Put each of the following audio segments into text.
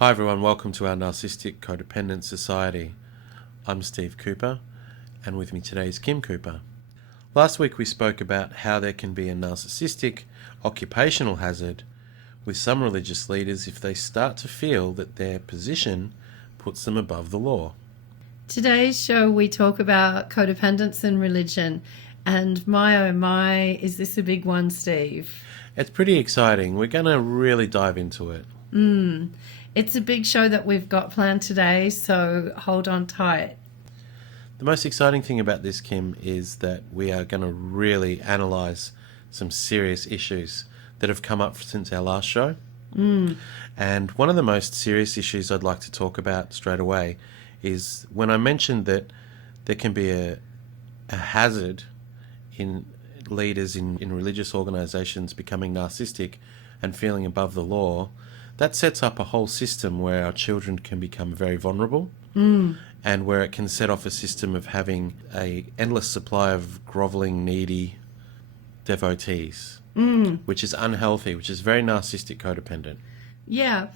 Hi everyone, welcome to our Narcissistic-Codependent Society. I'm Steve Cooper, and with me today is Kim Cooper. Last week we spoke about how there can be a narcissistic occupational hazard with some religious leaders if they start to feel that their position puts them above the law. Today's show we talk about codependence and religion, and my oh my, is this a big one, Steve? It's pretty exciting. We're going to really dive into it. It's a big show that we've got planned today, so hold on tight. The most exciting thing about this, Kim, is that we are going to really analyse some serious issues that have come up since our last show. And one of the most serious issues I'd like to talk about straight away is when I mentioned that there can be a hazard in leaders in religious organisations becoming narcissistic and feeling above the law. That sets up a whole system where our children can become very vulnerable and where it can set off a system of having an endless supply of grovelling, needy devotees, which is unhealthy, which is very narcissistic codependent. Yeah,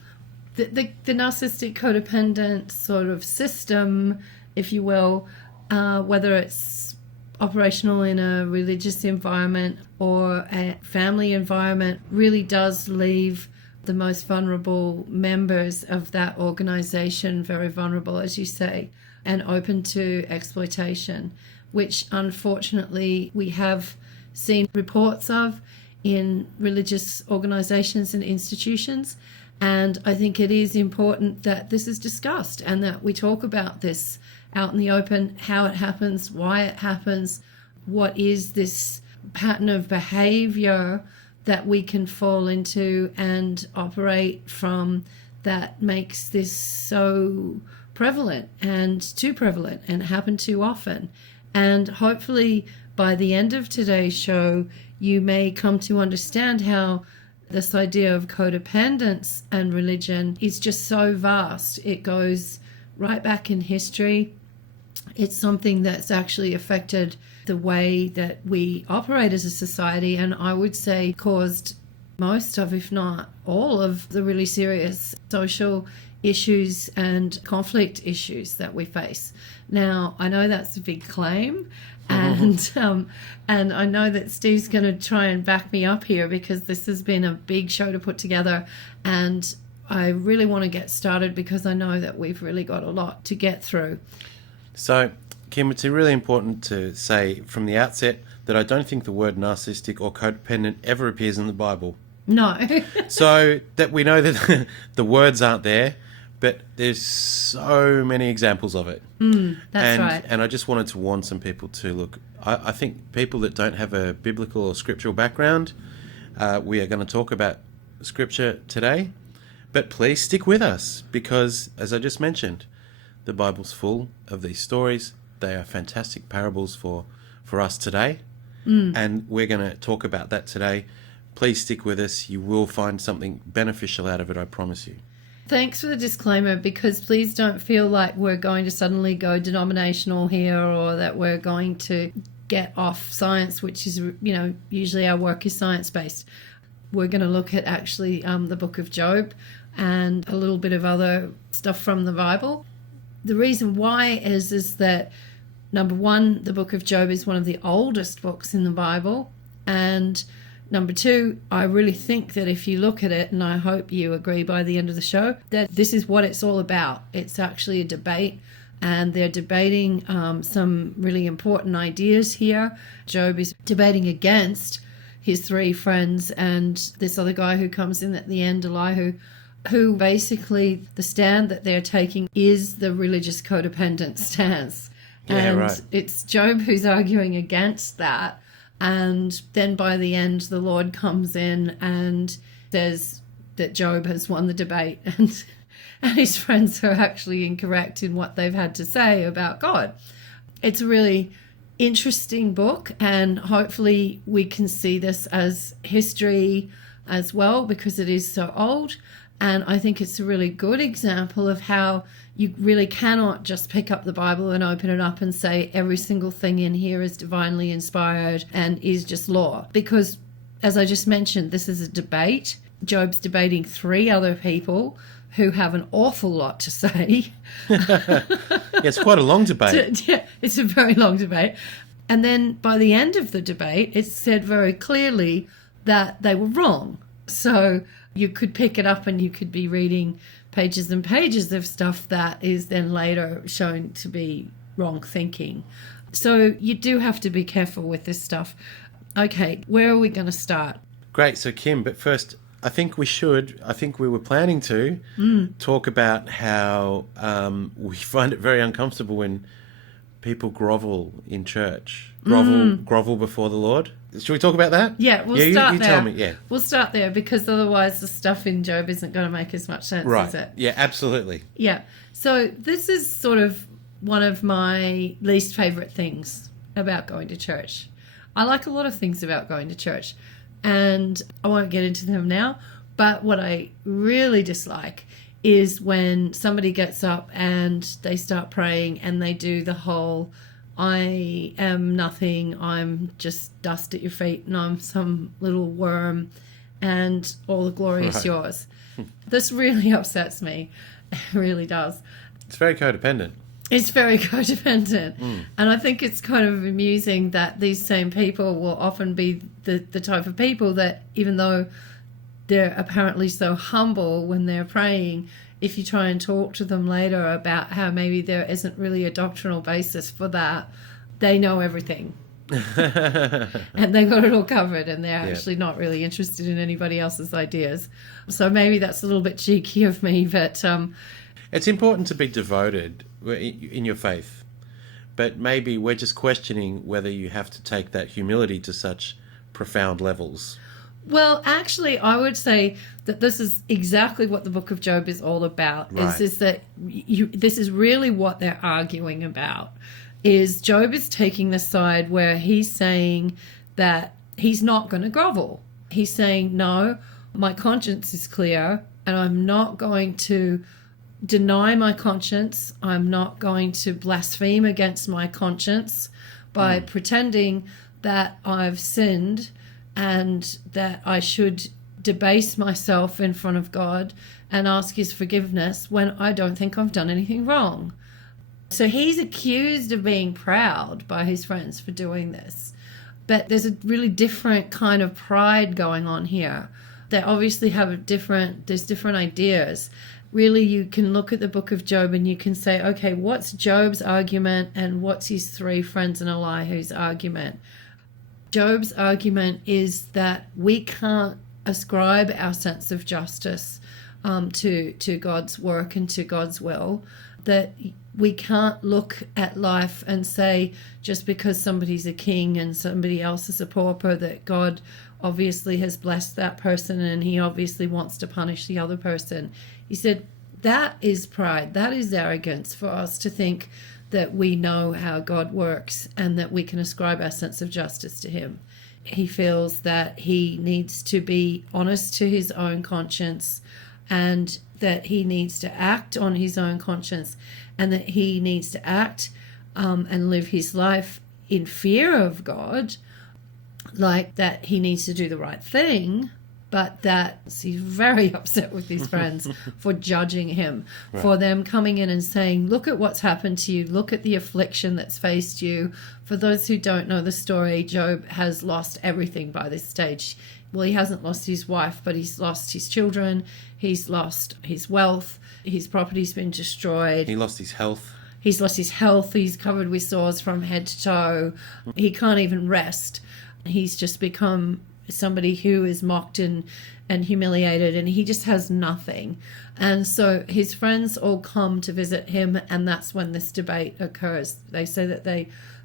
the narcissistic codependent sort of system, if you will, whether it's operational in a religious environment or a family environment, really does leave the most vulnerable members of that organization very vulnerable, as you say, and open to exploitation, which unfortunately we have seen reports of in religious organizations and institutions. And I think it is important that this is discussed and that we talk about this out in the open, how it happens, why it happens, what is this pattern of behavior that we can fall into and operate from that makes this so prevalent and too prevalent and happen too often. And hopefully by the end of today's show, you may come to understand how this idea of codependence and religion is just so vast. It goes right back in history. It's something that's actually affected the way that we operate as a society, and I would say caused most of, if not all of, the really serious social issues and conflict issues that we face. Now, I know that's a big claim, and I know that Steve's going to try and back me up here because this has been a big show to put together, and I really want to get started because I know that we've really got a lot to get through. So, Kim, it's really important to say from the outset that I don't think the word narcissistic or codependent ever appears in the Bible. No. So that we know that the words aren't there, but there's so many examples of it. That's right. And I just wanted to warn some people to look. I think people that don't have a biblical or scriptural background, we are going to talk about scripture today, but please stick with us because, as I just mentioned, the Bible's full of these stories. They are fantastic parables for us today, and we're going to talk about that today. Please stick with us. You will find something beneficial out of it, I promise you. Thanks for the disclaimer, because please don't feel like we're going to suddenly go denominational here or that we're going to get off science, which is, usually our work is science-based. We're going to look at actually the book of Job and a little bit of other stuff from the Bible. The reason why is that, number one, the book of Job is one of the oldest books in the Bible. And number two, I really think that if you look at it, and I hope you agree by the end of the show, that this is what it's all about. It's actually a debate, and they're debating some really important ideas here. Job is debating against his three friends and this other guy who comes in at the end, Elihu, who basically the stand that they're taking is the religious codependent stance. And right. It's Job who's arguing against that. And then by the end, the Lord comes in and says that Job has won the debate and his friends are actually incorrect in what they've had to say about God. It's a really interesting book, and hopefully we can see this as history as well because it is so old. And I think it's a really good example of how you really cannot just pick up the Bible and open it up and say every single thing in here is divinely inspired and is just law. Because, as I just mentioned, this is a debate. Job's debating 3 other people who have an awful lot to say. Yeah, it's quite a long debate. Yeah, it's a very long debate. And then by the end of the debate, it said very clearly that they were wrong. So you could pick it up and you could be reading pages and pages of stuff that is then later shown to be wrong thinking. So you do have to be careful with this stuff. Okay, where are we going to start? Great. So, Kim, but first, I think we were planning to talk about how we find it very uncomfortable when people grovel in church. Grovel before the Lord. Should we talk about that? Yeah, we'll start you there. Tell me, yeah. We'll start there because otherwise the stuff in Job isn't going to make as much sense, Right. is it? Yeah, absolutely. Yeah. So this is sort of one of my least favourite things about going to church. I like a lot of things about going to church, and I won't get into them now, but what I really dislike is when somebody gets up and they start praying and they do the whole, I am nothing, I'm just dust at your feet and I'm some little worm and all the glory is yours. This really upsets me. It really does. It's very codependent. It's very codependent. And I think it's kind of amusing that these same people will often be the type of people that, even though they're apparently so humble when they're praying, if you try and talk to them later about how maybe there isn't really a doctrinal basis for that, they know everything. And they got it all covered, and they're actually not really interested in anybody else's ideas. So maybe that's a little bit cheeky of me, but it's important to be devoted in your faith, but maybe we're just questioning whether you have to take that humility to such profound levels. Well, actually, I would say that this is exactly what the book of Job is all about. Right. Is that this is really what they're arguing about. Is Job is taking the side where he's saying that he's not going to grovel. He's saying, no, my conscience is clear and I'm not going to deny my conscience. I'm not going to blaspheme against my conscience by pretending that I've sinned and that I should debase myself in front of God and ask his forgiveness when I don't think I've done anything wrong. So he's accused of being proud by his friends for doing this. But there's a really different kind of pride going on here. They obviously have there's different ideas. Really, you can look at the book of Job and you can say, okay, what's Job's argument and what's his 3 friends and Elihu's argument? Job's argument is that we can't ascribe our sense of justice to God's work and to God's will, that we can't look at life and say just because somebody's a king and somebody else is a pauper that God obviously has blessed that person and he obviously wants to punish the other person. He said that is pride, that is arrogance for us to think that we know how God works and that we can ascribe our sense of justice to him. He feels that he needs to be honest to his own conscience and that he needs to act on his own conscience and that he needs to act and live his life in fear of God, like that he needs to do the right thing, but that he's very upset with his friends for judging him, for them coming in and saying, look at what's happened to you, look at the affliction that's faced you. For those who don't know the story, Job has lost everything by this stage. Well, he hasn't lost his wife, but he's lost his children, he's lost his wealth, his property's been destroyed. He lost his health. He's lost his health, he's covered with sores from head to toe. He can't even rest. He's just become somebody who is mocked and humiliated, and he just has nothing. And so his friends all come to visit him, and that's when this debate occurs. They say that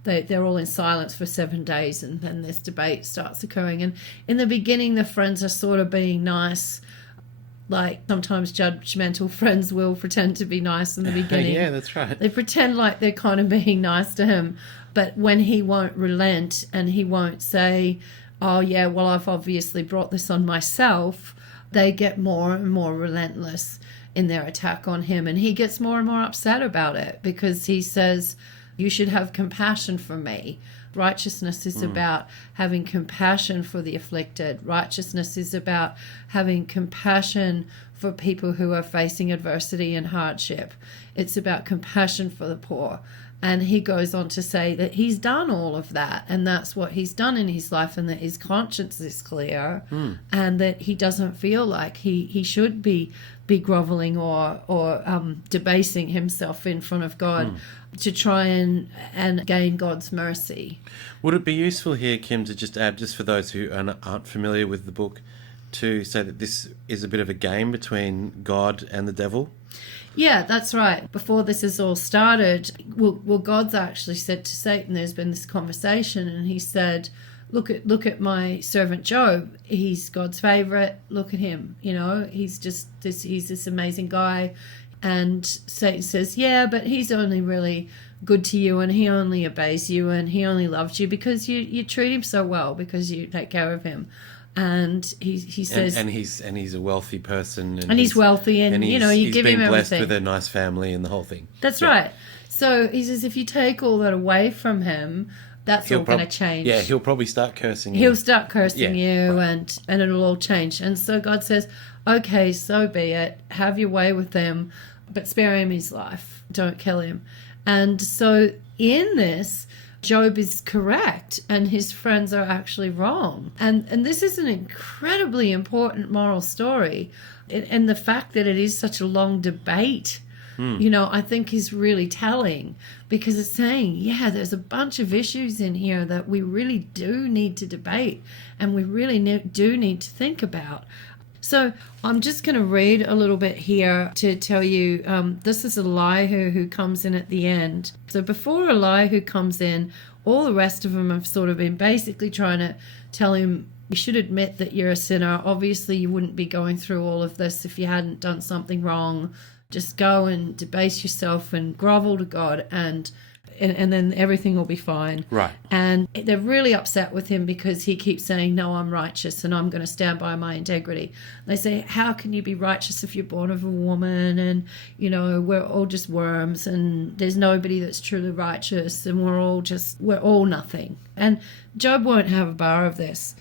they're all in silence for 7 days, and then this debate starts occurring. And in the beginning, the friends are sort of being nice. Like sometimes judgmental friends will pretend to be nice in the beginning. Yeah, that's right. They pretend like they're kind of being nice to him. But when he won't relent and he won't say, oh, yeah, well, I've obviously brought this on myself, they get more and more relentless in their attack on him. And he gets more and more upset about it because he says You should have compassion for me. Righteousness is about having compassion for the afflicted. Righteousness is about having compassion for people who are facing adversity and hardship. It's about compassion for the poor. And he goes on to say that he's done all of that, and that's what he's done in his life, and that his conscience is clear, and that he doesn't feel like he should be groveling or debasing himself in front of God to try and gain God's mercy. Would it be useful here, Kim, to just add, just for those who aren't familiar with the book, to say that this is a bit of a game between God and the devil? Yeah, that's right. Before this has all started, well, God's actually said to Satan, there's been this conversation, and he said, look at my servant Job. He's God's favorite. Look at him. He's this amazing guy. And Satan says, yeah, but he's only really good to you, and he only obeys you, and he only loves you because you treat him so well, because you take care of him. And he says, and he's a wealthy person, and he's wealthy, and you give him everything. He's been blessed with a nice family and the whole thing. That's right. So he says, if you take all that away from him, that's all going to change. Yeah, he'll probably start cursing you. He'll start cursing you, right. and it'll all change. And so God says, okay, so be it. Have your way with them, but spare him his life. Don't kill him. And so in this, Job is correct and his friends are actually wrong. And this is an incredibly important moral story. And the fact that it is such a long debate, I think is really telling, because it's saying, yeah, there's a bunch of issues in here that we really do need to debate, and we really do need to think about. So I'm just going to read a little bit here to tell you, this is Elihu who comes in at the end. So before Elihu comes in, all the rest of them have sort of been basically trying to tell him, you should admit that you're a sinner. Obviously, you wouldn't be going through all of this if you hadn't done something wrong. Just go and debase yourself and grovel to God, and then everything will be fine. Right. And they're really upset with him because he keeps saying, no, I'm righteous and I'm going to stand by my integrity. They say, how can you be righteous if you're born of a woman? And, we're all just worms, and there's nobody that's truly righteous, and we're all nothing. And Job won't have a bar of this.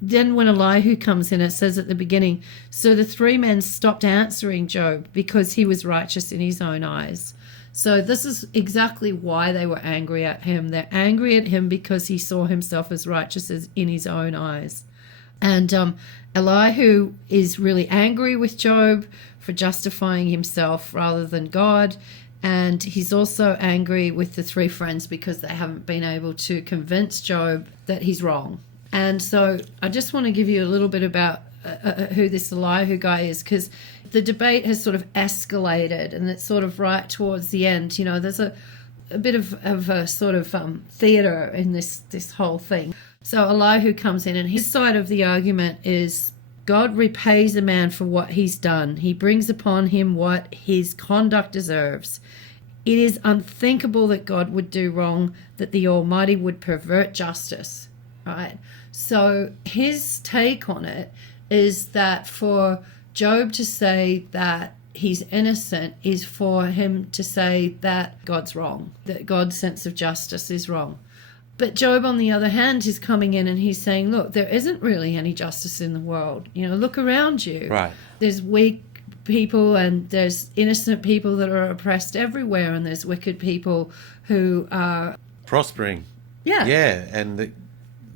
Then when Elihu comes in, it says at the beginning, so the three men stopped answering Job because he was righteous in his own eyes. So this is exactly why they were angry at him. They're angry at him because he saw himself as righteous in his own eyes. And Elihu is really angry with Job for justifying himself rather than God. And he's also angry with the three friends because they haven't been able to convince Job that he's wrong. And so I just want to give you a little bit about who this Elihu guy is, because the debate has sort of escalated, and it's sort of right towards the end. There's a bit of a sort of theatre in this whole thing. So Elihu comes in, and his side of the argument is God repays a man for what he's done. He brings upon him what his conduct deserves. It is unthinkable that God would do wrong, that the Almighty would pervert justice. Right? So his take on it is that for Job to say that he's innocent is for him to say that God's wrong, that God's sense of justice is wrong. But Job, on the other hand, is coming in and he's saying, look, there isn't really any justice in the world. Look around you. Right. There's weak people and there's innocent people that are oppressed everywhere, and there's wicked people who are prospering. Yeah. Yeah, and they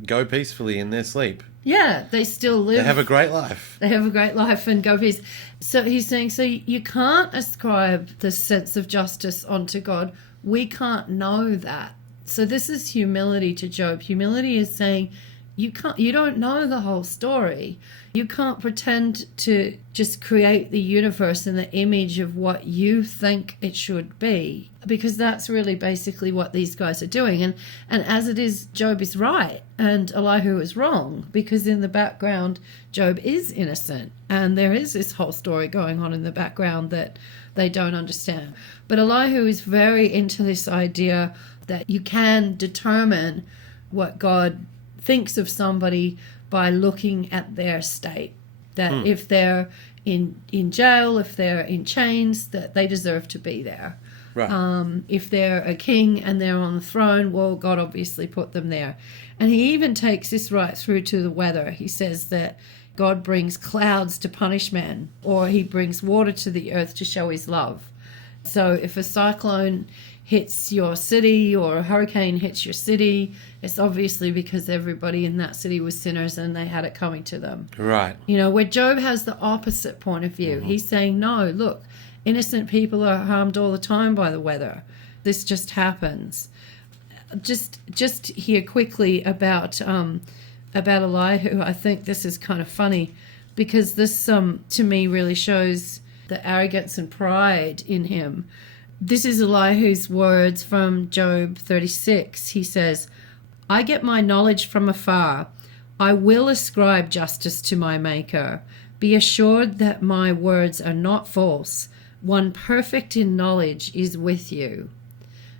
go peacefully in their sleep. Yeah, they still live. They have a great life. They have a great life and go peace. So he's saying, so you can't ascribe the sense of justice onto God. We can't know that. So this is humility to Job. Humility is saying, you don't know the whole story. You can't pretend to just create the universe in the image of what you think it should be, because that's really basically what these guys are doing. And as it is, Job is right and Elihu is wrong, because in the background, Job is innocent and there is this whole story going on in the background that they don't understand. But Elihu is very into this idea that you can determine what God thinks of somebody by looking at their state, that if they're in jail, if they're in chains, that they deserve to be there. Right. If they're a king and they're on the throne, well, God obviously put them there. And he even takes this right through to the weather. He says that God brings clouds to punish men, or he brings water to the earth to show his love. So if a cyclone hits your city or a hurricane hits your city, it's obviously because everybody in that city was sinners and they had it coming to them. Right. You know, where Job has the opposite point of view. He's saying, no, look, innocent people are harmed all the time by the weather. This just happens. Just here quickly about Elihu. I think this is kind of funny because this, to me, really shows the arrogance and pride in him. This is Elihu's words from Job 36. He says, I get my knowledge from afar. I will ascribe justice to my Maker. Be assured that my words are not false. One perfect in knowledge is with you.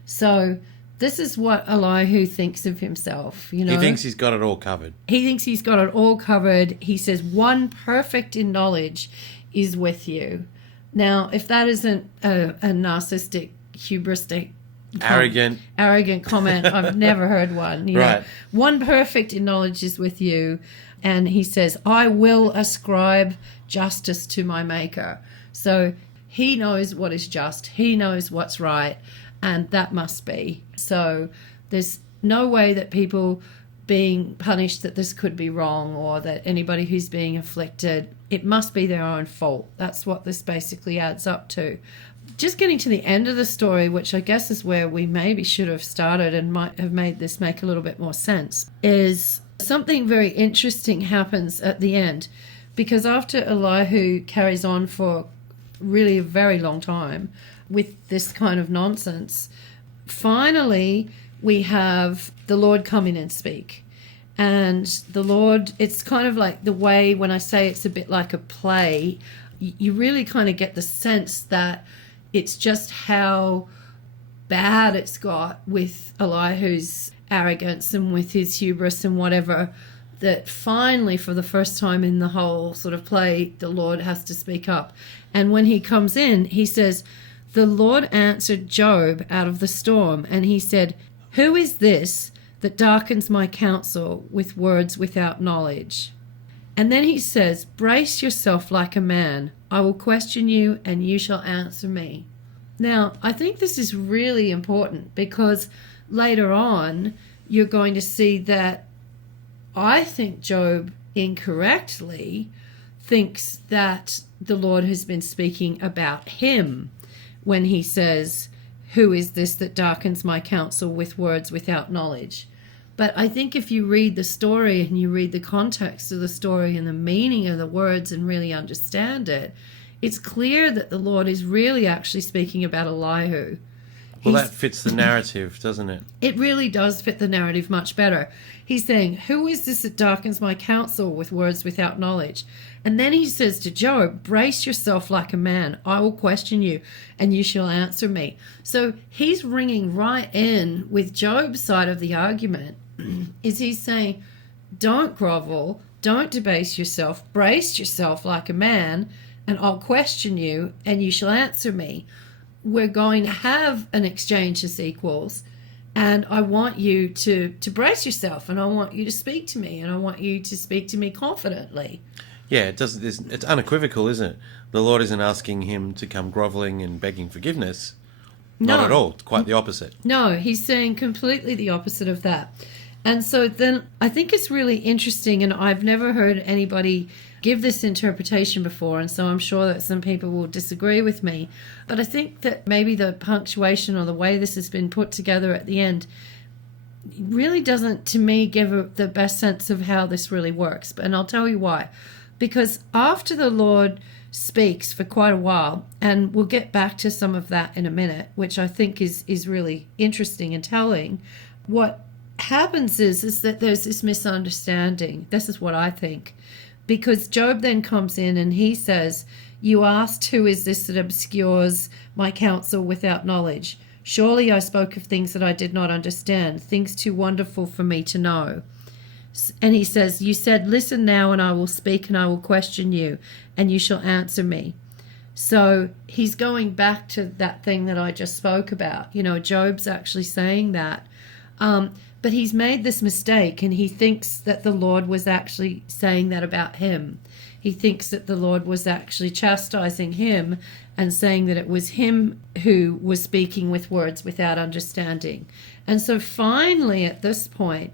So this is what Elihu thinks of himself. You know, He thinks he's got it all covered. He thinks he's got it all covered. He says, one perfect in knowledge is with you. Now, if that isn't a narcissistic, hubristic, arrogant comment, I've never heard one. You know, one perfect in knowledge is with you. And he says, I will ascribe justice to my Maker. So he knows what is just. He knows what's right. And that must be. So there's no way that people being punished that this could be wrong, or that anybody who's being afflicted, it must be their own fault. That's what this basically adds up to. Just getting to the end of the story, which I guess is where we maybe should have started and might have made this make a little bit more sense, is something very interesting happens at the end. Because after Elihu carries on for really a very long time with this kind of nonsense, finally we have the Lord come in and speak. And the Lord, it's kind of like the way when I say it's a bit like a play, you really kind of get the sense that it's just how bad it's got with Elihu's arrogance and with his hubris and whatever, that finally, for the first time in the whole sort of play, the Lord has to speak up. And when he comes in, he says, the Lord answered Job out of the storm, and he said, who is this that darkens my counsel with words without knowledge? And then he says, brace yourself like a man. I will question you, and you shall answer me. Now, I think this is really important because later on, you're going to see that I think Job incorrectly thinks that the Lord has been speaking about him when he says, who is this that darkens my counsel with words without knowledge? But I think if you read the story and you read the context of the story and the meaning of the words and really understand it, it's clear that the Lord is really actually speaking about Elihu. Well, that fits the narrative, doesn't it? It really does fit the narrative much better. He's saying, who is this that darkens my counsel with words without knowledge? And then he says to Job, brace yourself like a man. I will question you, and you shall answer me. So he's ringing right in with Job's side of the argument. Is he's saying, don't grovel, don't debase yourself, brace yourself like a man, and I'll question you, and you shall answer me. We're going to have an exchange as equals, and I want you to brace yourself, and I want you to speak to me, and I want you to speak to me confidently. Yeah, it's unequivocal, isn't it? The Lord isn't asking him to come groveling and begging forgiveness. No. Not at all. It's quite the opposite. No, he's saying completely the opposite of that. And so then I think it's really interesting, and I've never heard anybody give this interpretation before, and so I'm sure that some people will disagree with me. But I think that maybe the punctuation or the way this has been put together at the end really doesn't, to me, give the best sense of how this really works. And I'll tell you why. Because after the Lord speaks for quite a while, and we'll get back to some of that in a minute, which I think is really interesting and telling, what happens is that there's this misunderstanding. This is what I think. Because Job then comes in and he says, you asked, who is this that obscures my counsel without knowledge? Surely I spoke of things that I did not understand, things too wonderful for me to know. And he says, you said, listen now, and I will speak, and I will question you, and you shall answer me. So he's going back to that thing that I just spoke about. Job's actually saying that. But he's made this mistake, and he thinks that the Lord was actually saying that about him. He thinks that the Lord was actually chastising him and saying that it was him who was speaking with words without understanding. And so finally, at this point,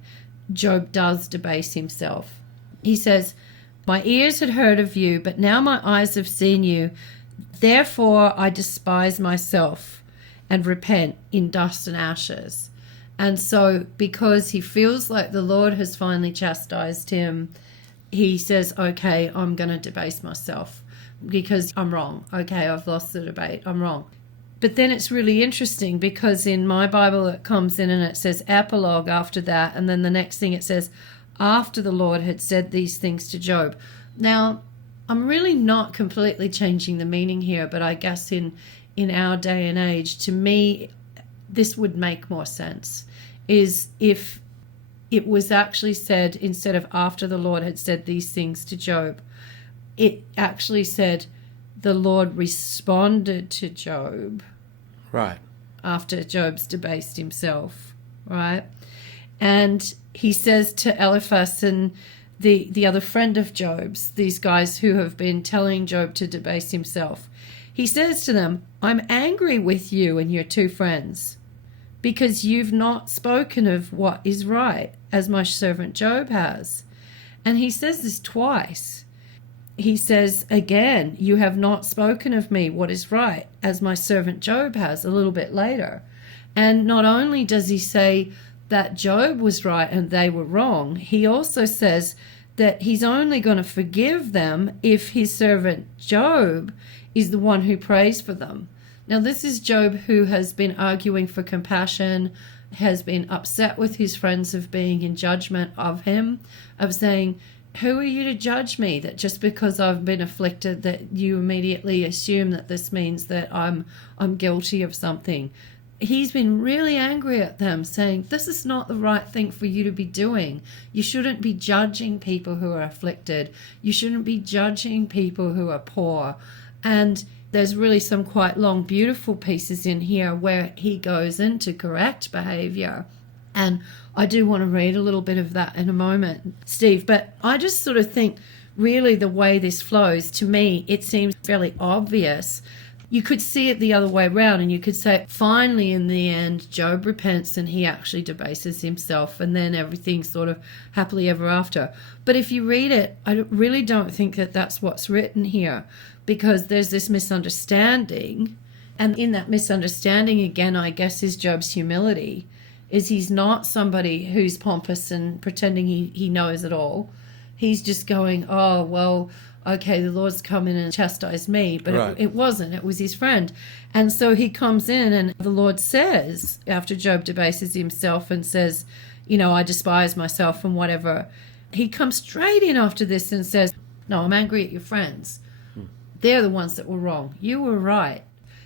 Job does debase himself. He says, "My ears had heard of you, but now my eyes have seen you. Therefore I despise myself and repent in dust and ashes." And so because he feels like the Lord has finally chastised him, he says, okay, I'm going to debase myself because I'm wrong. Okay, I've lost the debate. I'm wrong. But then it's really interesting because in my Bible it comes in and it says epilogue after that. And then the next thing it says, after the Lord had said these things to Job. Now, I'm really not completely changing the meaning here, but I guess in our day and age, to me, this would make more sense, is if it was actually said, instead of after the Lord had said these things to Job, it actually said the Lord responded to Job. Right. After Job's debased himself, right? And he says to Eliphaz and the other friend of Job's, these guys who have been telling Job to debase himself, he says to them, "I'm angry with you and your two friends, because you've not spoken of what is right, as my servant Job has." And he says this twice. He says again, "You have not spoken of me what is right, as my servant Job has," a little bit later. And not only does he say that Job was right and they were wrong, he also says that he's only going to forgive them if his servant Job is the one who prays for them. Now, this is Job who has been arguing for compassion, has been upset with his friends of being in judgment of him, of saying, "Who are you to judge me? That just because I've been afflicted that you immediately assume that this means that I'm guilty of something." He's been really angry at them, saying, this is not the right thing for you to be doing. You shouldn't be judging people who are afflicted. You shouldn't be judging people who are poor. And there's really some quite long, beautiful pieces in here where he goes into correct behavior. And I do want to read a little bit of that in a moment, Steve. But I just sort of think really the way this flows, to me, it seems fairly obvious. You could see it the other way around, and you could say, finally, in the end, Job repents and he actually debases himself, and then everything's sort of happily ever after. But if you read it, I really don't think that that's what's written here, because there's this misunderstanding. And in that misunderstanding, again, I guess, is Job's humility, is he's not somebody who's pompous and pretending he knows it all. He's just going, oh, well, okay, the Lord's come in and chastised me, but right. It wasn't. It was his friend. And so he comes in and the Lord says, after Job debases himself and says, I despise myself and whatever, he comes straight in after this and says, no, I'm angry at your friends. They're the ones that were wrong. You were right.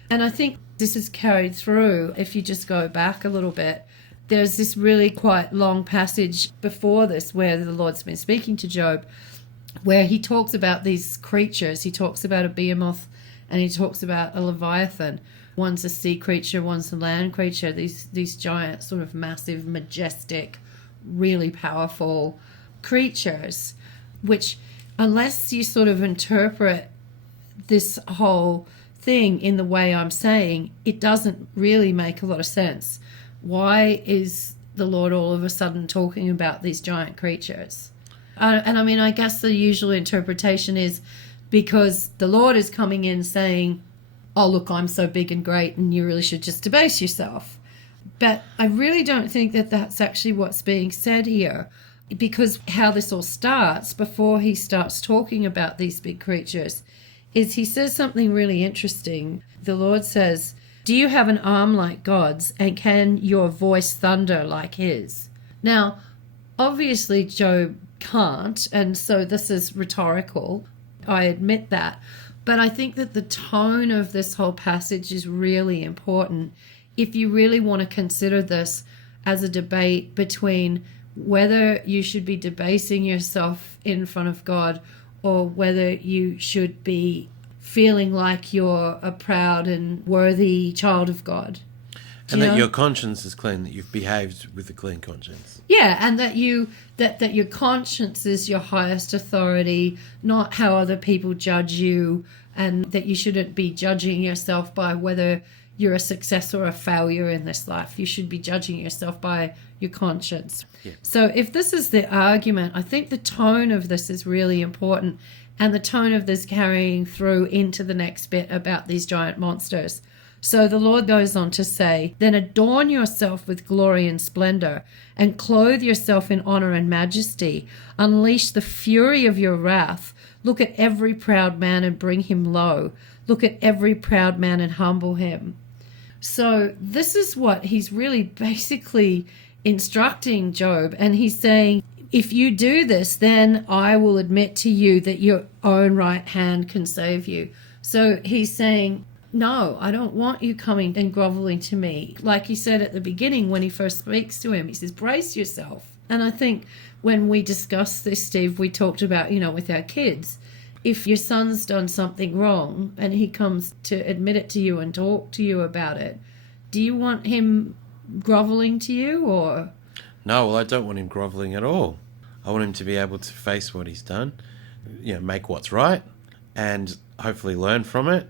And I think this is carried through. If you just go back a little bit, there's this really quite long passage before this where the Lord's been speaking to Job, where he talks about these creatures. He talks about a behemoth and he talks about a leviathan. One's a sea creature, one's a land creature, these giant, sort of massive, majestic, really powerful creatures, which, unless you sort of interpret this whole thing in the way I'm saying, it doesn't really make a lot of sense. Why is the Lord all of a sudden talking about these giant creatures? And I mean, I guess the usual interpretation is because the Lord is coming in saying, oh, look, I'm so big and great and you really should just debase yourself. But I really don't think that that's actually what's being said here, because how this all starts, before he starts talking about these big creatures, is he says something really interesting. The Lord says, do you have an arm like God's, and can your voice thunder like his? Now, obviously Job can't, and so this is rhetorical. I admit that. But I think that the tone of this whole passage is really important if you really want to consider this as a debate between whether you should be debasing yourself in front of God or whether you should be feeling like you're a proud and worthy child of God. And that your conscience is clean, that you've behaved with a clean conscience. Yeah, and that that your conscience is your highest authority, not how other people judge you, and that you shouldn't be judging yourself by whether you're a success or a failure in this life. You should be judging yourself by your conscience. Yeah. So if this is the argument, I think the tone of this is really important, and the tone of this carrying through into the next bit about these giant monsters. So the Lord goes on to say, then adorn yourself with glory and splendor, and clothe yourself in honor and majesty. Unleash the fury of your wrath. Look at every proud man and bring him low. Look at every proud man and humble him. So this is what he's really basically instructing Job. And he's saying, if you do this, then I will admit to you that your own right hand can save you. So he's saying, no, I don't want you coming and groveling to me. Like he said at the beginning when he first speaks to him, he says, brace yourself. And I think when we discussed this, Steve, we talked about, with our kids, if your son's done something wrong and he comes to admit it to you and talk to you about it, do you want him groveling to you or? No, well, I don't want him groveling at all. I want him to be able to face what he's done, make what's right, and hopefully learn from it,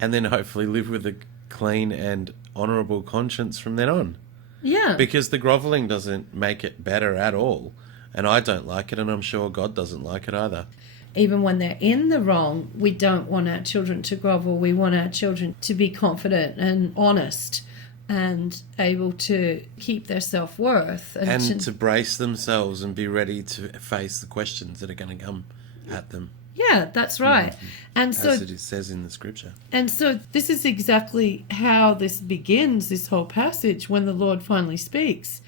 and then hopefully live with a clean and honourable conscience from then on. Yeah. Because the grovelling doesn't make it better at all. And I don't like it, and I'm sure God doesn't like it either. Even when they're in the wrong, we don't want our children to grovel. We want our children to be confident and honest and able to keep their self-worth. And to brace themselves and be ready to face the questions that are going to come at them. Yeah, that's right. Mm-hmm. And so, as it says in the scripture. And so this is exactly how this begins, this whole passage, when the Lord finally speaks.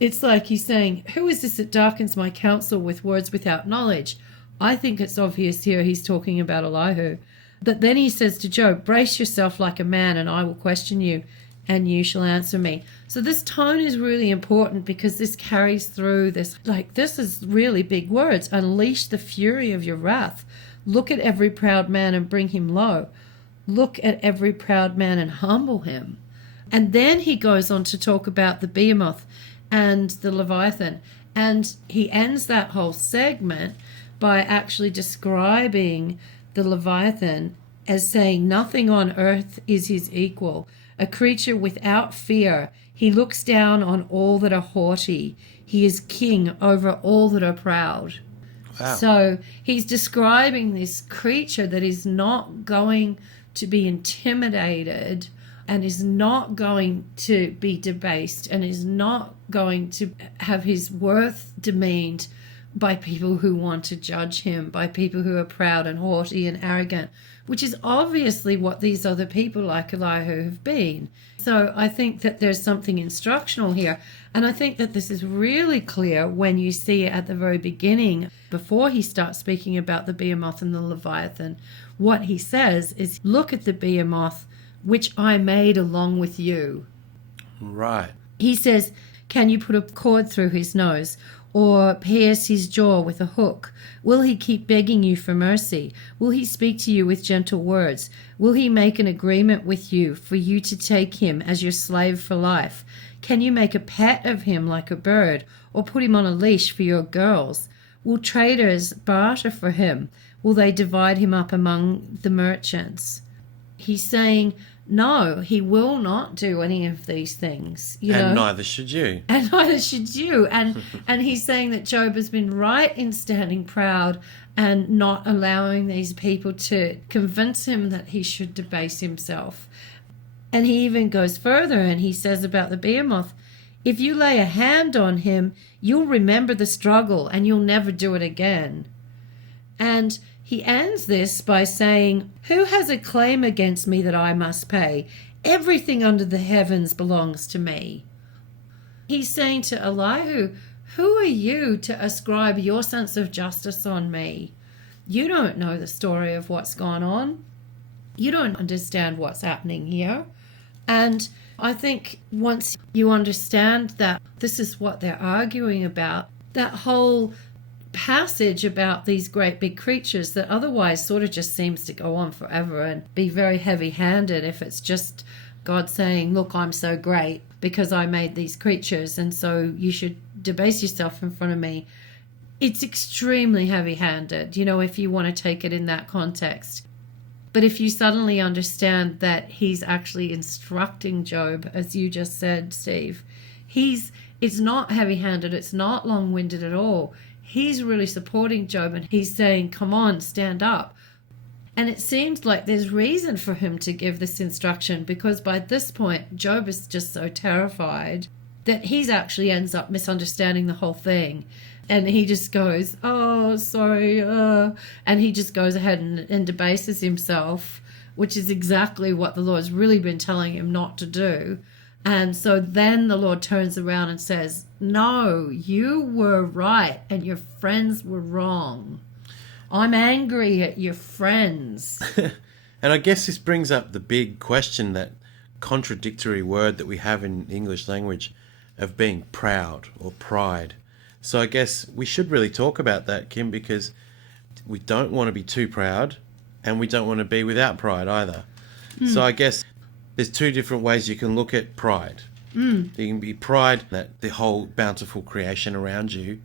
It's like he's saying, who is this that darkens my counsel with words without knowledge? I think it's obvious here he's talking about Elihu. But then he says to Job, brace yourself like a man and I will question you and you shall answer me. So this tone is really important because this carries through this, this is really big words. Unleash the fury of your wrath. Look at every proud man and bring him low. Look at every proud man and humble him. And then he goes on to talk about the behemoth and the Leviathan. And he ends that whole segment by actually describing the Leviathan as saying, nothing on earth is his equal. A creature without fear. He looks down on all that are haughty. He is king over all that are proud. Wow. So he's describing this creature that is not going to be intimidated and is not going to be debased and is not going to have his worth demeaned by people who want to judge him, by people who are proud and haughty and arrogant, which is obviously what these other people like Elihu have been. So I think that there's something instructional here. And I think that this is really clear when you see it at the very beginning, before he starts speaking about the behemoth and the Leviathan. What he says is, look at the behemoth, which I made along with you. Right. He says, can you put a cord through his nose or pierce his jaw with a hook? Will he keep begging you for mercy? Will he speak to you with gentle words? Will he make an agreement with you for you to take him as your slave for life? Can you make a pet of him like a bird or put him on a leash for your girls? Will traders barter for him? Will they divide him up among the merchants? He's saying, no, he will not do any of these things. And neither should you. And neither should you. And he's saying that Job has been right in standing proud and not allowing these people to convince him that he should debase himself. And he even goes further and he says about the behemoth, if you lay a hand on him, you'll remember the struggle and you'll never do it again. And he ends this by saying, who has a claim against me that I must pay? Everything under the heavens belongs to me. He's saying to Elihu, who are you to ascribe your sense of justice on me? You don't know the story of what's gone on. You don't understand what's happening here. And I think once you understand that this is what they're arguing about, that whole passage about these great big creatures that otherwise sort of just seems to go on forever and be very heavy-handed if it's just God saying, look, I'm so great because I made these creatures, and so you should debase yourself in front of me. It's extremely heavy-handed, if you want to take it in that context. But if you suddenly understand that he's actually instructing Job, as you just said, Steve, it's not heavy-handed, it's not long-winded at all. He's really supporting Job, and he's saying, come on, stand up. And it seems like there's reason for him to give this instruction, because by this point, Job is just so terrified that he's actually ends up misunderstanding the whole thing. And he just goes, oh, sorry. And he just goes ahead and debases himself, which is exactly what the Lord's really been telling him not to do. And so then the Lord turns around and says, no, you were right and your friends were wrong. I'm angry at your friends. And I guess this brings up the big question, that contradictory word that we have in the English language of being proud or pride. So I guess we should really talk about that, Kim, because we don't want to be too proud and we don't want to be without pride either. So I guess there's two different ways you can look at pride. You can be pride that the whole bountiful creation around you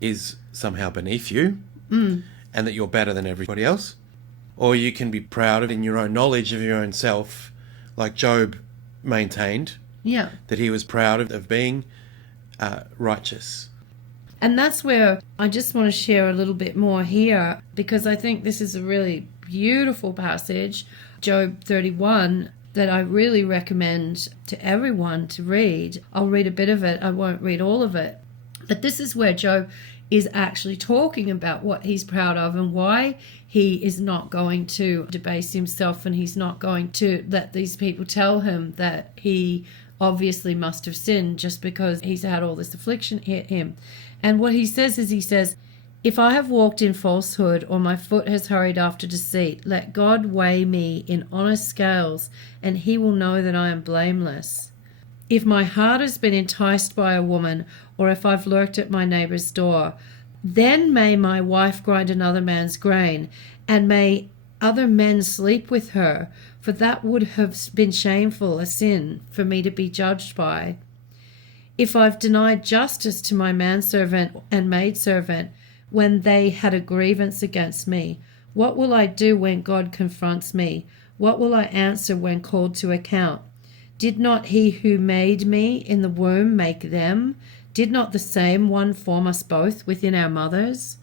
is somehow beneath you and that you're better than everybody else. Or you can be proud in your own knowledge of your own self, like Job maintained, that he was proud of being righteous. And that's where I just want to share a little bit more here, because I think this is a really beautiful passage, Job 31, that I really recommend to everyone to read. I'll read a bit of it. I won't read all of it. But this is where Job is actually talking about what he's proud of and why he is not going to debase himself, and he's not going to let these people tell him that he obviously must have sinned just because he's had all this affliction hit him. And what he says is, he says, if I have walked in falsehood or my foot has hurried after deceit, let God weigh me in honest scales, and he will know that I am blameless. If my heart has been enticed by a woman, or if I've lurked at my neighbor's door, then may my wife grind another man's grain, and may other men sleep with her, for that would have been shameful, a sin for me to be judged by. If I've denied justice to my manservant and maidservant when they had a grievance against me, what will I do when God confronts me? What will I answer when called to account? Did not he who made me in the womb make them? Did not the same one form us both within our mothers?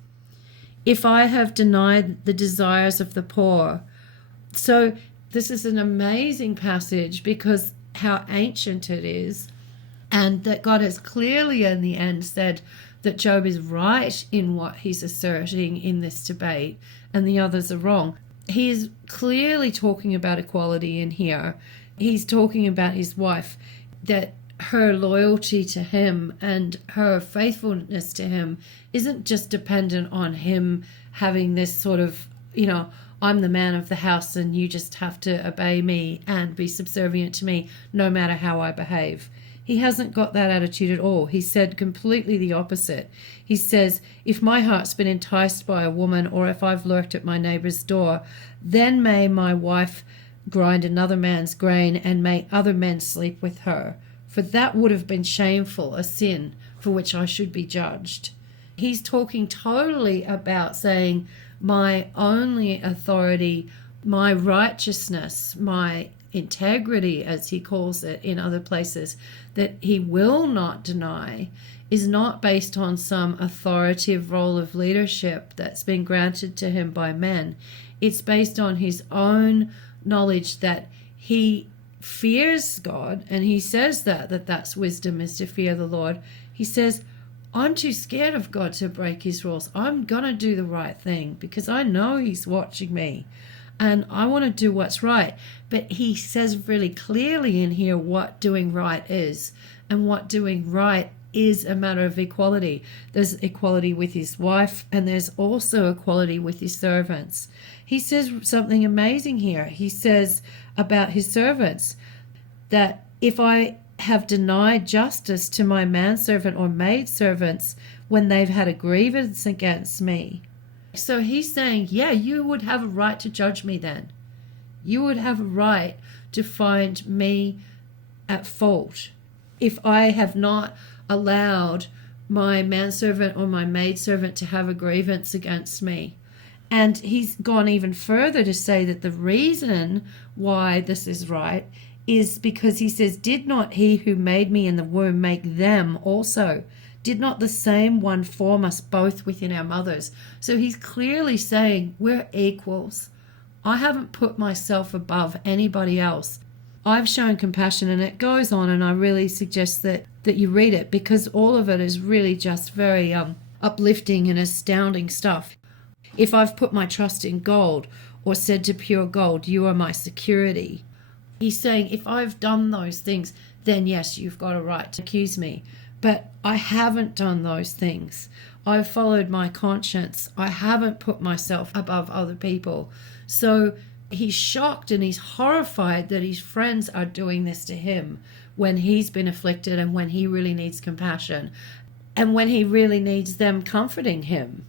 If I have denied the desires of the poor. So this is an amazing passage, because how ancient it is, and that God has clearly in the end said that Job is right in what he's asserting in this debate and the others are wrong. He is clearly talking about equality in here. He's talking about his wife, that her loyalty to him and her faithfulness to him isn't just dependent on him having this sort of, I'm the man of the house and you just have to obey me and be subservient to me no matter how I behave. He hasn't got that attitude at all. He said completely the opposite. He says, if my heart's been enticed by a woman, or if I've lurked at my neighbor's door, then may my wife grind another man's grain, and may other men sleep with her. For that would have been shameful, a sin for which I should be judged. He's talking totally about saying my only authority, my righteousness, my integrity, as he calls it in other places, that he will not deny, is not based on some authoritative role of leadership that's been granted to him by men. It's based on his own knowledge that he fears God, and he says that's wisdom, is to fear the Lord. He says, I'm too scared of God to break his rules. I'm going to do the right thing because I know he's watching me. And I want to do what's right. But he says really clearly in here what doing right is. And what doing right is a matter of equality. There's equality with his wife, and there's also equality with his servants. He says something amazing here. He says about his servants that if I have denied justice to my manservant or maidservants when they've had a grievance against me. So he's saying, yeah, you would have a right to judge me then. You would have a right to find me at fault if I have not allowed my manservant or my maidservant to have a grievance against me. And he's gone even further to say that the reason why this is right is because he says, did not he who made me in the womb make them also? Did not the same one form us both within our mothers? So he's clearly saying we're equals. I haven't put myself above anybody else. I've shown compassion, and it goes on, and I really suggest that you read it, because all of it is really just very uplifting and astounding stuff. If I've put my trust in gold, or said to pure gold, you are my security. He's saying if I've done those things, then yes, you've got a right to accuse me. But I haven't done those things. I've followed my conscience. I haven't put myself above other people. So he's shocked and he's horrified that his friends are doing this to him when he's been afflicted and when he really needs compassion and when he really needs them comforting him.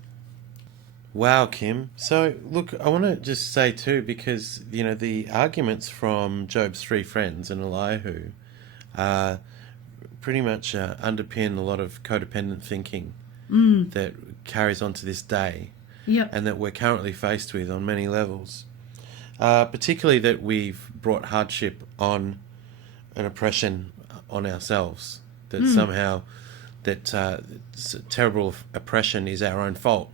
Wow, Kim. So, look, I want to just say too, because, you know, the arguments from Job's three friends and Elihu pretty much underpin a lot of codependent thinking that carries on to this day, and that we're currently faced with on many levels. Particularly that we've brought hardship on an oppression on ourselves, that somehow that terrible oppression is our own fault.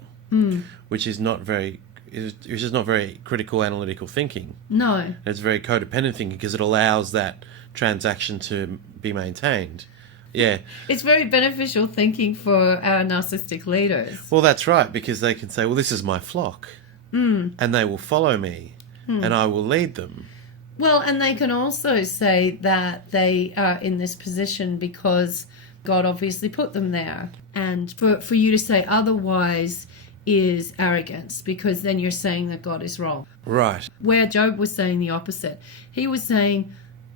Which is not very critical analytical thinking. No. And it's very codependent thinking because it allows that transaction to be maintained. Yeah. It's very beneficial thinking for our narcissistic leaders. Well, that's right, because they can say, well, this is my flock, and they will follow me, and I will lead them. Well, and they can also say that they are in this position because God obviously put them there. And for you to say otherwise is arrogance, because then you're saying that God is wrong. Right. Where Job was saying the opposite. He was saying,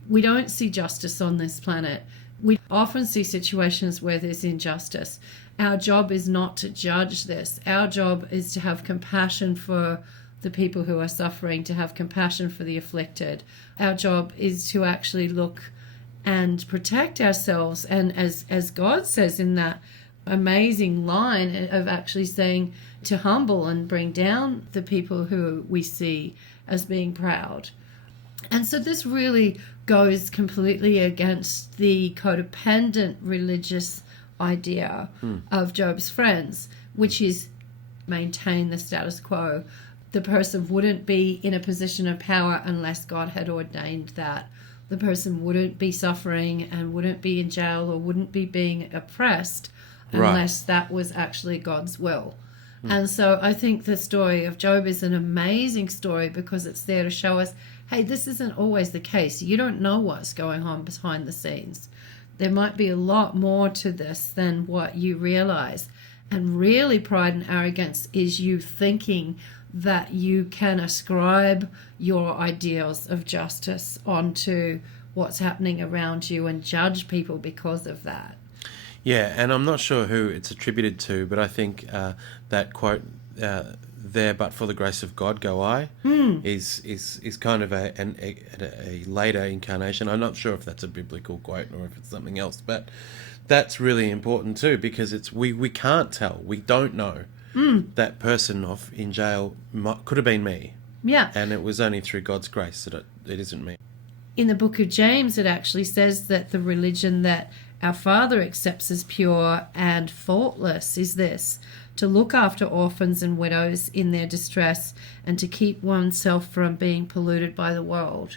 we don't see justice on this planet. We often see situations where there's injustice. Our job is not to judge this. Our job is to have compassion for the people who are suffering, to have compassion for the afflicted. Our job is to actually look and protect ourselves. And as God says in that amazing line of actually saying to humble and bring down the people who we see as being proud. And so this really goes completely against the codependent religious idea of Job's friends, which is maintain the status quo. The person wouldn't be in a position of power unless God had ordained that. The person wouldn't be suffering and wouldn't be in jail or wouldn't be being oppressed unless that was actually God's will. And so I think the story of Job is an amazing story because it's there to show us, hey, this isn't always the case. You don't know what's going on behind the scenes. There might be a lot more to this than what you realize. And really, pride and arrogance is you thinking that you can ascribe your ideals of justice onto what's happening around you and judge people because of that. Yeah, and I'm not sure who it's attributed to, but I think that quote there, but for the grace of God go I, is kind of a later incarnation. I'm not sure if that's a biblical quote or if it's something else, but that's really important too, because it's we can't tell. We don't know. That person off in jail could have been me. Yeah. And it was only through God's grace that it isn't me. In the book of James, it actually says that the religion that our Father accepts as pure and faultless is this: to look after orphans and widows in their distress and to keep oneself from being polluted by the world.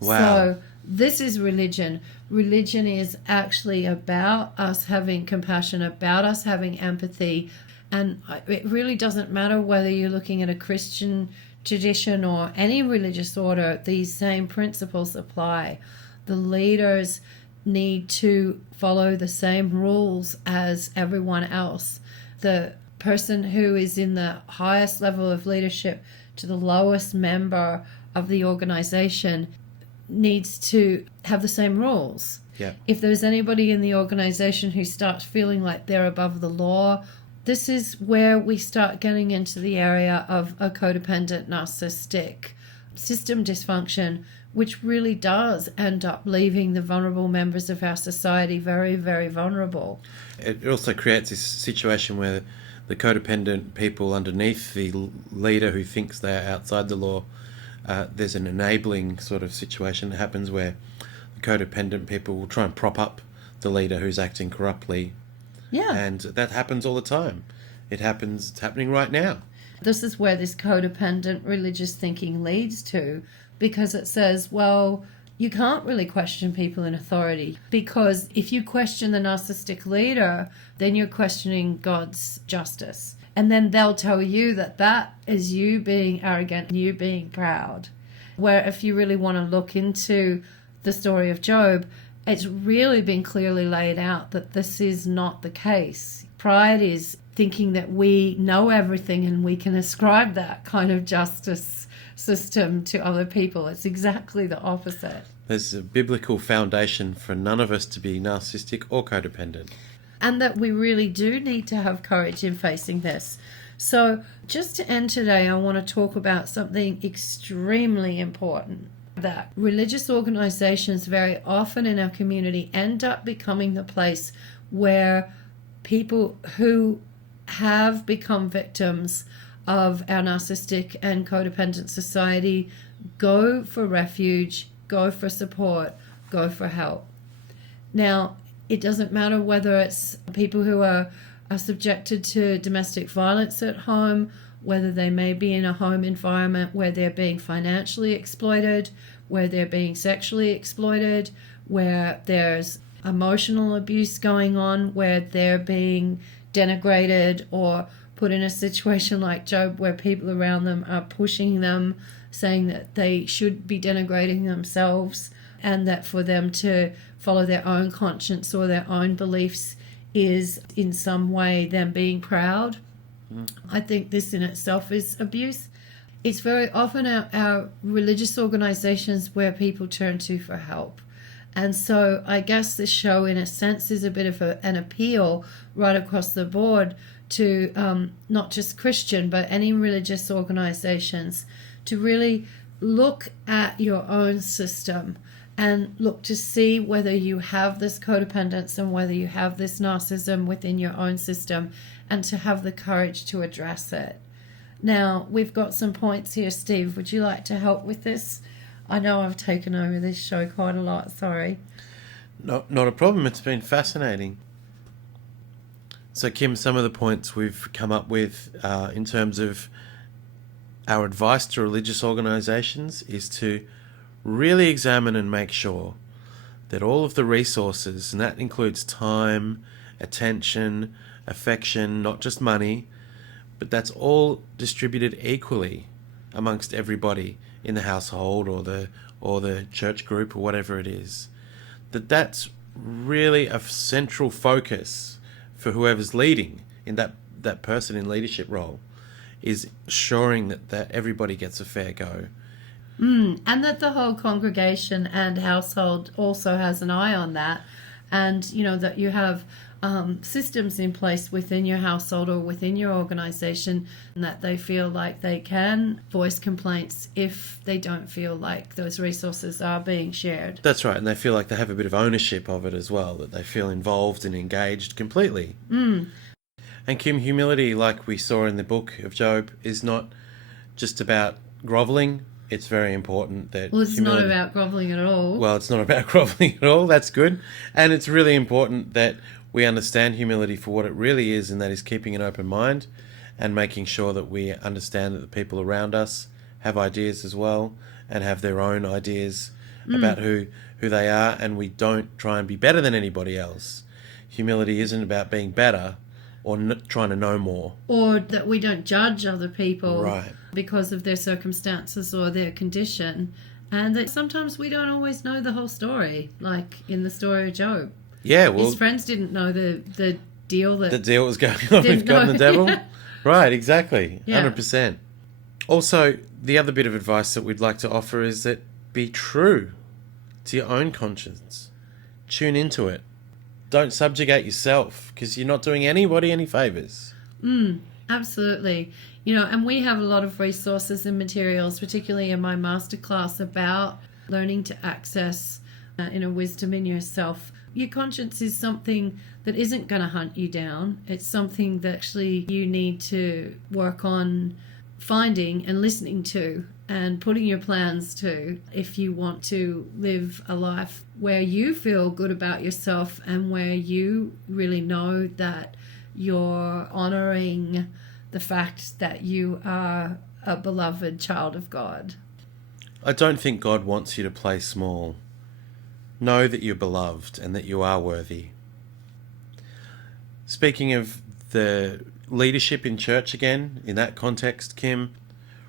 Wow. So this is religion. Religion is actually about us having compassion, about us having empathy. And it really doesn't matter whether you're looking at a Christian tradition or any religious order, these same principles apply. The leaders need to follow the same rules as everyone else. The person who is in the highest level of leadership to the lowest member of the organization needs to have the same rules. Yeah. If there's anybody in the organization who starts feeling like they're above the law, this is where we start getting into the area of a codependent narcissistic system dysfunction, which really does end up leaving the vulnerable members of our society very, very vulnerable. It also creates this situation where the codependent people underneath the leader who thinks they're outside the law, there's an enabling sort of situation that happens where the codependent people will try and prop up the leader who's acting corruptly. Yeah. And that happens all the time. It's happening right now. This is where this codependent religious thinking leads to, because it says, well, you can't really question people in authority, because if you question the narcissistic leader, then you're questioning God's justice. And then they'll tell you that that is you being arrogant and you being proud. Where if you really want to look into the story of Job, it's really been clearly laid out that this is not the case. Pride is thinking that we know everything and we can ascribe that kind of justice system to other people. It's exactly the opposite. There's a biblical foundation for none of us to be narcissistic or codependent. And that we really do need to have courage in facing this. So just to end today, I want to talk about something extremely important. That religious organizations very often in our community end up becoming the place where people who have become victims of our narcissistic and codependent society go for refuge, go for support, go for help. Now, it doesn't matter whether it's people who are subjected to domestic violence at home, whether they may be in a home environment where they're being financially exploited, where they're being sexually exploited, where there's emotional abuse going on, where they're being denigrated or put in a situation like Job where people around them are pushing them, saying that they should be denigrating themselves and that for them to follow their own conscience or their own beliefs is in some way them being proud. I think this in itself is abuse. It's very often our religious organizations where people turn to for help. And so I guess this show, in a sense, is a bit of an appeal right across the board to not just Christian, but any religious organizations to really look at your own system and look to see whether you have this codependence and whether you have this narcissism within your own system, and to have the courage to address it. Now, we've got some points here, Steve. Would you like to help with this? I know I've taken over this show quite a lot, sorry. Not a problem. It's been fascinating. So, Kim, some of the points we've come up with in terms of our advice to religious organisations is to really examine and make sure that all of the resources, and that includes time, attention, affection, not just money, but that's all distributed equally amongst everybody in the household or the church group or whatever it is, that's really a central focus for whoever's leading in that person in leadership role, is ensuring that everybody gets a fair go. And that the whole congregation and household also has an eye on that, and that you have systems in place within your household or within your organization, and that they feel like they can voice complaints if they don't feel like those resources are being shared. That's right, and they feel like they have a bit of ownership of it as well, that they feel involved and engaged completely. And Kim, humility, like we saw in the book of Job, is not just about grovelling. It's very important that... Well, it's not about grovelling at all. Well, it's not about grovelling at all. That's good. And it's really important that we understand humility for what it really is, and that is keeping an open mind and making sure that we understand that the people around us have ideas as well and have their own ideas about who they are, and we don't try and be better than anybody else. Humility isn't about being better or trying to know more. Or that we don't judge other people right. because of their circumstances or their condition, and that sometimes we don't always know the whole story, like in the story of Job. Yeah, well, his friends didn't know the deal that... The deal was going on with God and the devil. Right, exactly. Yeah. 100%. Also, the other bit of advice that we'd like to offer is that be true to your own conscience. tune into it. Don't subjugate yourself, because you're not doing anybody any favours. Absolutely. And we have a lot of resources and materials, particularly in my masterclass, about learning to access inner wisdom in yourself. Your conscience is something that isn't going to hunt you down. It's something that actually you need to work on finding and listening to and putting your plans to, if you want to live a life where you feel good about yourself and where you really know that you're honoring the fact that you are a beloved child of God. I don't think God wants you to play small. Know that you're beloved and that you are worthy. Speaking of the leadership in church again, in that context, Kim,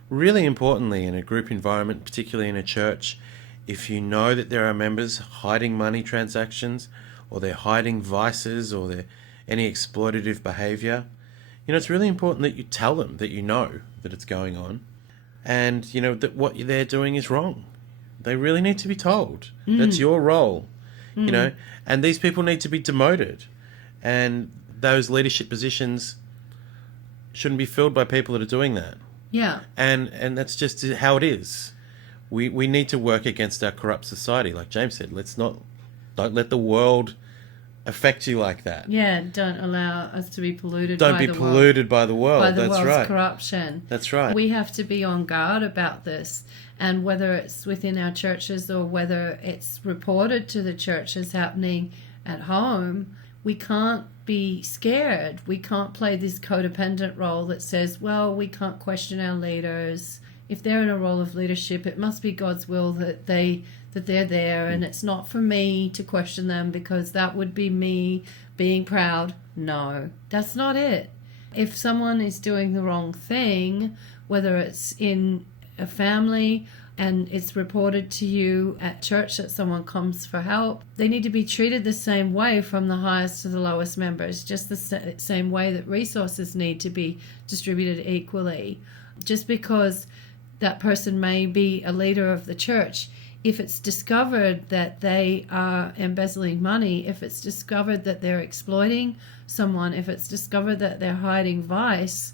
really importantly in a group environment, particularly in a church, if you know that there are members hiding money transactions, or they're hiding vices, or they're any exploitative behaviour, it's really important that you tell them that you know that it's going on, and that what they're doing is wrong. They really need to be told. That's your role, and these people need to be demoted, and those leadership positions shouldn't be filled by people that are doing that. Yeah. And that's just how it is. We need to work against our corrupt society, like James said. Don't let the world affect you like that. Yeah, don't allow us to be polluted Don't by be the polluted world, by the world. by the That's world's right. corruption. That's right. We have to be on guard about this, and whether it's within our churches or whether it's reported to the churches happening at home, we can't be scared. We can't play this codependent role that says, well, we can't question our leaders. If they're in a role of leadership, it must be God's will that they're there, and it's not for me to question them because that would be me being proud. No, that's not it. If someone is doing the wrong thing, whether it's in a family and it's reported to you at church that someone comes for help, they need to be treated the same way from the highest to the lowest members, just the same way that resources need to be distributed equally. Just because that person may be a leader of the church, if it's discovered that they are embezzling money, if it's discovered that they're exploiting someone, if it's discovered that they're hiding vice,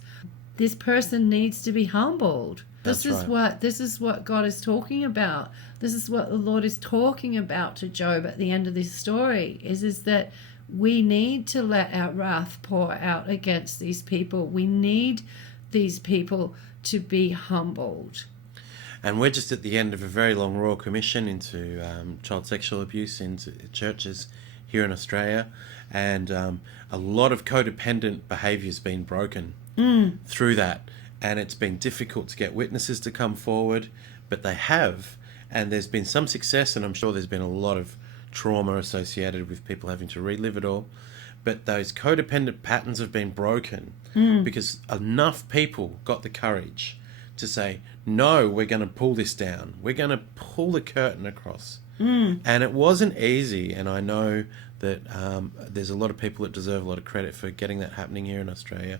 this person needs to be humbled. This is what God is talking about. This is what the Lord is talking about to Job at the end of this story, is that we need to let our wrath pour out against these people. We need these people to be humbled. And we're just at the end of a very long Royal Commission into child sexual abuse in churches here in Australia. And a lot of codependent behaviour has been broken through that. And it's been difficult to get witnesses to come forward, but they have. And there's been some success, and I'm sure there's been a lot of trauma associated with people having to relive it all. But those codependent patterns have been broken because enough people got the courage to say, no, we're going to pull this down. We're going to pull the curtain across. And it wasn't easy. And I know that there's a lot of people that deserve a lot of credit for getting that happening here in Australia.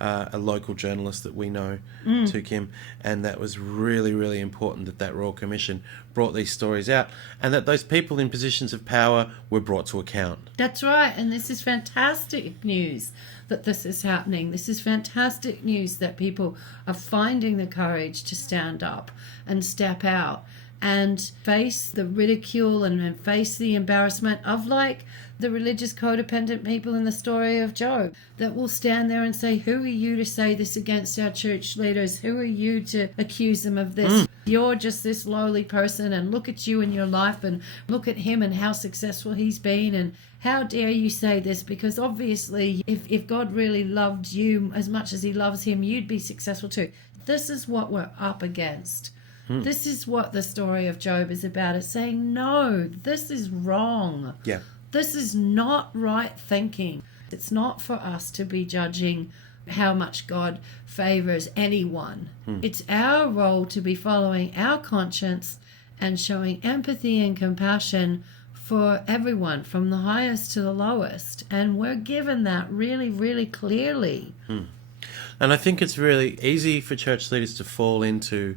A local journalist that we know, to Kim, and that was really, really important that Royal Commission brought these stories out, and that those people in positions of power were brought to account. That's right, and this is fantastic news that this is happening. This is fantastic news that people are finding the courage to stand up and step out and face the ridicule and face the embarrassment of, like, the religious codependent people in the story of Job, that will stand there and say, who are you to say this against our church leaders? Who are you to accuse them of this? You're just this lowly person, and look at you in your life, and look at him and how successful he's been, and how dare you say this? Because obviously if God really loved you as much as he loves him, you'd be successful too. This is what we're up against. This is what the story of Job is about. It's saying, no, this is wrong. Yeah. This is not right thinking. It's not for us to be judging how much God favors anyone. It's our role to be following our conscience and showing empathy and compassion for everyone, from the highest to the lowest. And we're given that really, really clearly. And I think it's really easy for church leaders to fall into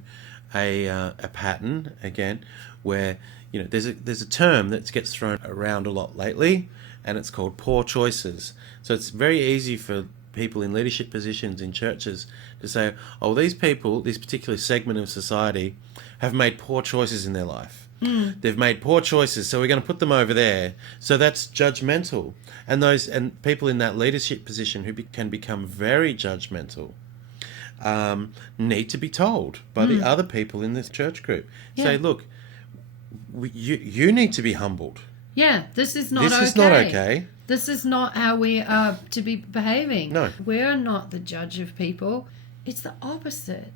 a pattern, again, where there's a term that gets thrown around a lot lately, and it's called poor choices. So it's very easy for people in leadership positions in churches to say, oh, these people, this particular segment of society, have made poor choices in their life. They've made poor choices, so we're going to put them over there. So that's judgmental. And people in that leadership position who can become very judgmental need to be told by the other people in this church group. Yeah. Say, look, you need to be humbled. Yeah, this is not okay. This is not okay. This is not how we are to be behaving. No. We're not the judge of people. It's the opposite.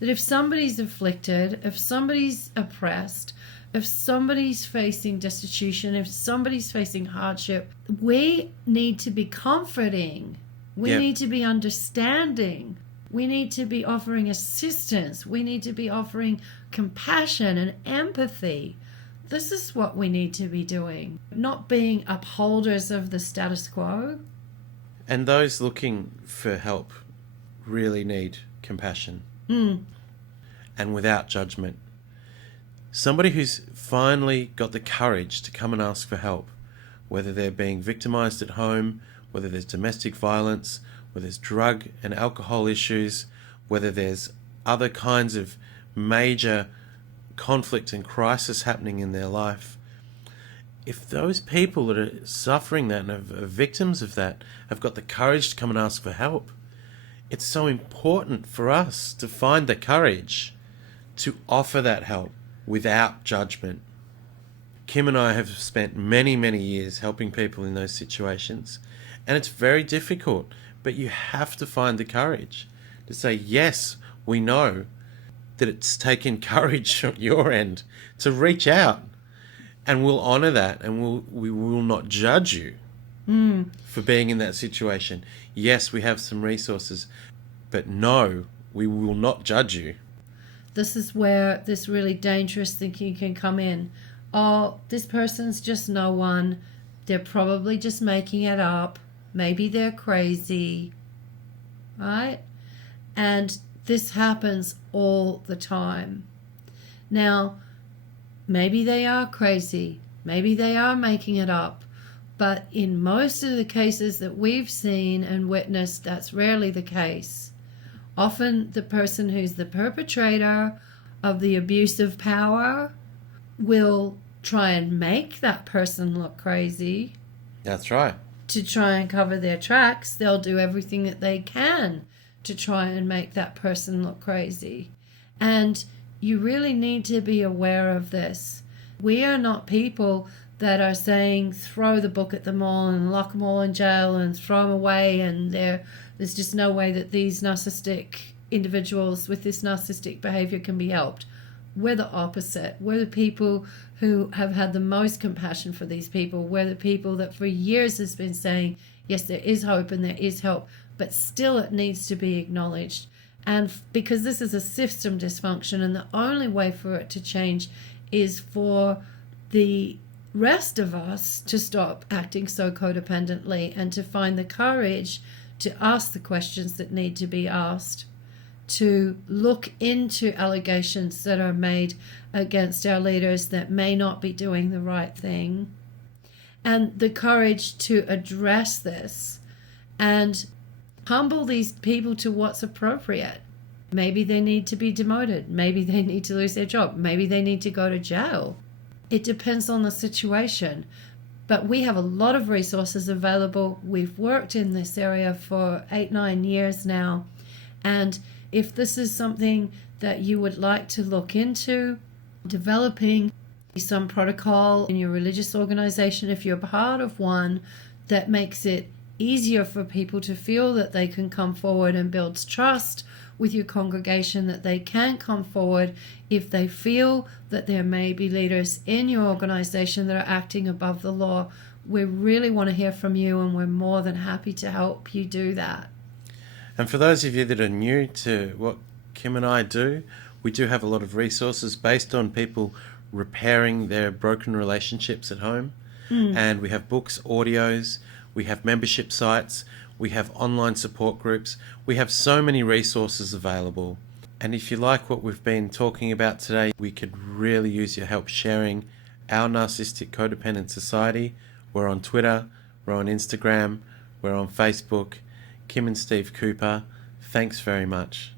That if somebody's afflicted, if somebody's oppressed, if somebody's facing destitution, if somebody's facing hardship, we need to be comforting. We need to be understanding. We need to be offering assistance. We need to be offering compassion and empathy. This is what we need to be doing, not being upholders of the status quo. And those looking for help really need compassion and without judgment. Somebody who's finally got the courage to come and ask for help, whether they're being victimized at home, whether there's domestic violence, whether there's drug and alcohol issues, whether there's other kinds of major conflict and crisis happening in their life. If those people that are suffering that and are victims of that have got the courage to come and ask for help, it's so important for us to find the courage to offer that help without judgment. Kim and I have spent many, many years helping people in those situations, and it's very difficult, but you have to find the courage to say, yes, we know that it's taken courage on your end to reach out, and we'll honor that, and we will not judge you for being in that situation. Yes, we have some resources, but no, we will not judge you. This is where this really dangerous thinking can come in. Oh, this person's just no one. They're probably just making it up. Maybe they're crazy. Right? And this happens all the time. Now, maybe they are crazy. Maybe they are making it up. But in most of the cases that we've seen and witnessed, that's rarely the case. Often the person who's the perpetrator of the abuse of power will try and make that person look crazy. That's right. To try and cover their tracks, they'll do everything that they can to try and make that person look crazy. And you really need to be aware of this. We are not people that are saying throw the book at them all and lock them all in jail and throw them away, and there's just no way that these narcissistic individuals with this narcissistic behavior can be helped. We're the opposite. We're the people who have had the most compassion for these people. We're the people that for years has been saying, yes, there is hope and there is help, but still it needs to be acknowledged. And because this is a system dysfunction, and the only way for it to change is for the rest of us to stop acting so codependently and to find the courage to ask the questions that need to be asked, to look into allegations that are made against our leaders that may not be doing the right thing, and the courage to address this and humble these people to what's appropriate. Maybe they need to be demoted. Maybe they need to lose their job. Maybe they need to go to jail. It depends on the situation. But we have a lot of resources available. We've worked in this area for 8-9 years now. And if this is something that you would like to look into, developing some protocol in your religious organization, if you're part of one, that makes it easier for people to feel that they can come forward and builds trust with your congregation, that they can come forward if they feel that there may be leaders in your organization that are acting above the law. We really want to hear from you, and we're more than happy to help you do that. And for those of you that are new to what Kim and I do, we do have a lot of resources based on people repairing their broken relationships at home. And we have books, audios, we have membership sites, we have online support groups. We have so many resources available. And if you like what we've been talking about today, we could really use your help sharing Our Narcissistic-Codependent Society. We're on Twitter, we're on Instagram, we're on Facebook. Kim and Steve Cooper, thanks very much.